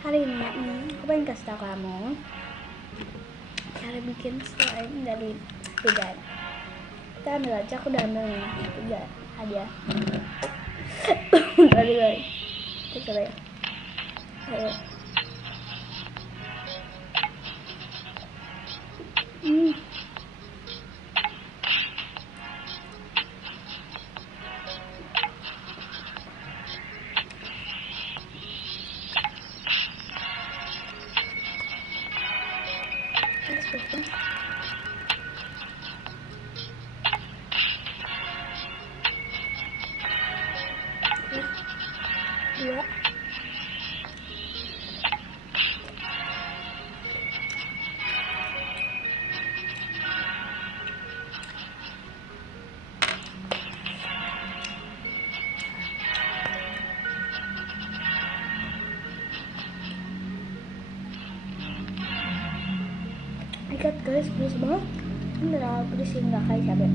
Hari ini aku pengen kasih tau kamu cara bikin slime dari vegan. Kita ambil aja, aku udah ambil nih 3 hadiah. Tadi kita coba ya. Ayo. Dua. Ikat guys, pedes banget. Ini udah pedes sih, nggak kayak cabai.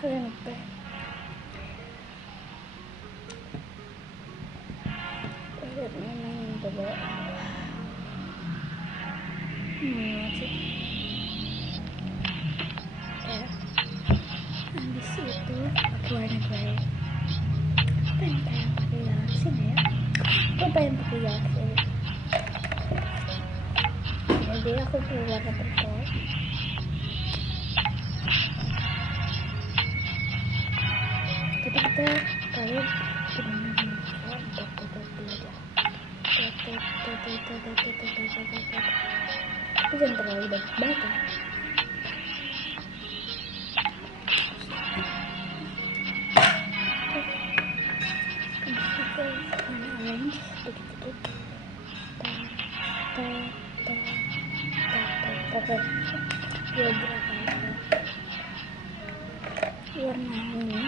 Keren apa? Lihat memang coba. Masih. Ya. Habis itu pakai warna gray. Apa yang pengen pakai galaxy ya? Aku pengen pakai galaxy. Jadi aku pilih warna purple. Kita kalau tapi jangan terlalu banyak ya. Warna orange dikit-dikit. Warna ini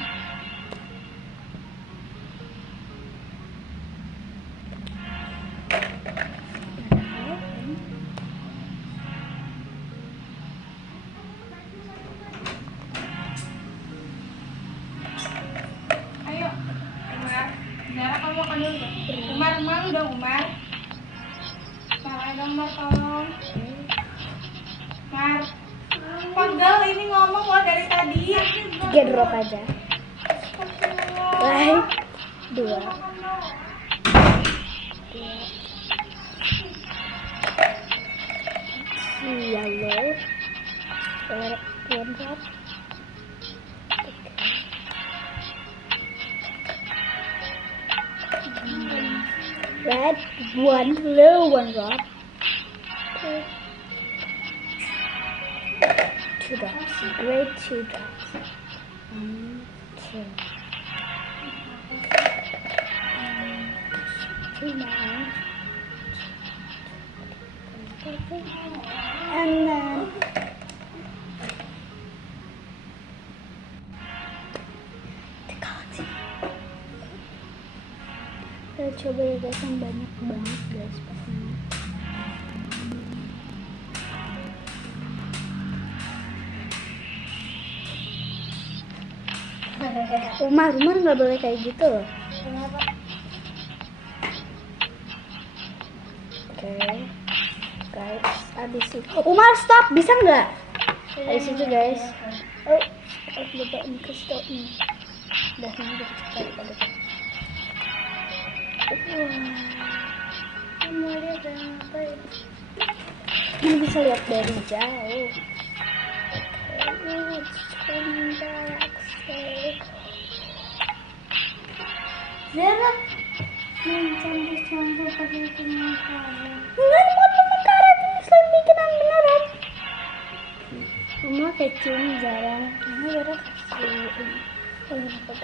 Umar, malu dong Umar. Salah dong Umar, tolong. Umar, pegel ini ngomong loh dari tadi. 3 drop aja. Baik, 2. Yellow. 1 drop. Red, 1 blue, 1 drop. 2 drops. Gray, 2 drops. 1, 2. 2 more. And then the galaxy. Kita coba ya guys, yang banyak banget guys pastinya. Umar nggak boleh kayak gitu loh. Kenapa? Okay, guys, abis itu Umar stop, bisa nggak? Abis itu guys, aku lupa ini ke stop nih. Udah ini udah cepat pada kan. Kamu lihat apa ini? Ini bisa lihat dari jauh. Zara, cantik pakai pemakaran. Enggak, bukan pemekaran, ini slime bikinan beneran. Rumah kecil jarang. Ini Zara kasih.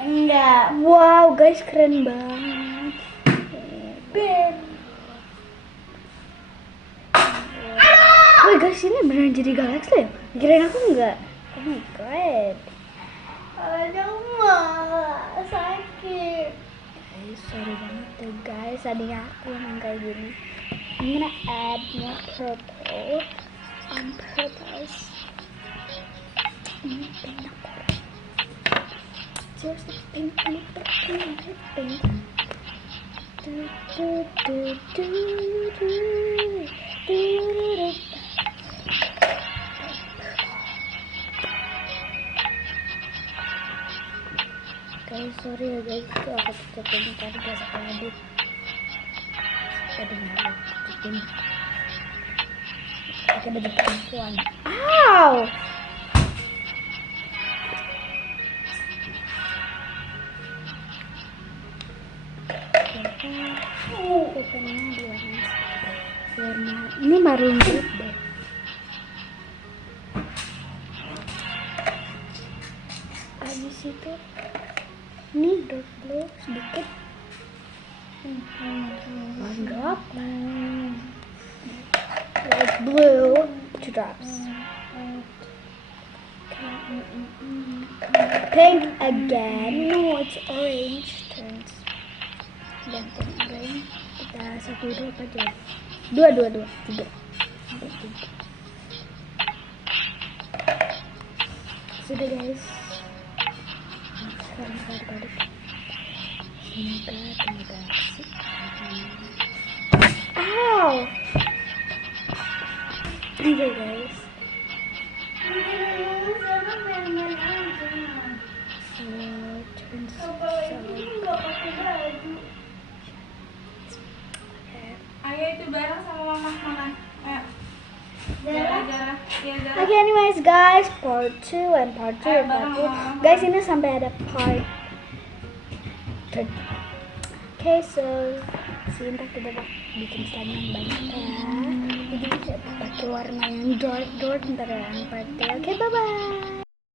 Enggak. Wow guys, keren banget. Ben. Woi guys, ini beneran jadi galaksi ya? Kirain aku enggak. Oh my god. Ada mah sakit. Guys, sorry banget tuh guys, tadinya aku yang kayak gini. I'm gonna add more purple on purpose. Ini pink aku. Just pink, pink, pink, pink. Do do do do do do do. Guys, sorry ya guys, itu aku tutupin tadi biasa edit. Tadi nggak tutupin. Pakai baju perempuan. Ow! Tutupinnya di warna ini maroon red deh. Habis itu ini dark blue sedikit, drop, light blue 2 drops, pink again, no it's orange, turns gantung orange, kita 1 drop aja, 2 3 sudah guys. Sekarang balik. Semoga sih. Ow! Okay guys. Zara main-main aja. So turns Apalagi nggak pakai baju. okay. Ayo itu bareng sama mama makan. Ayo. Zara. Ya Zara. Okay, anyways guys, part 2 and part 3 and part 4. Guys, ini sampai ada part 3. Okay, so see you ntar kita bikin slime yang banyak ya. Jadi pakai warna yang dark ntar yang part 3. Okay, bye bye.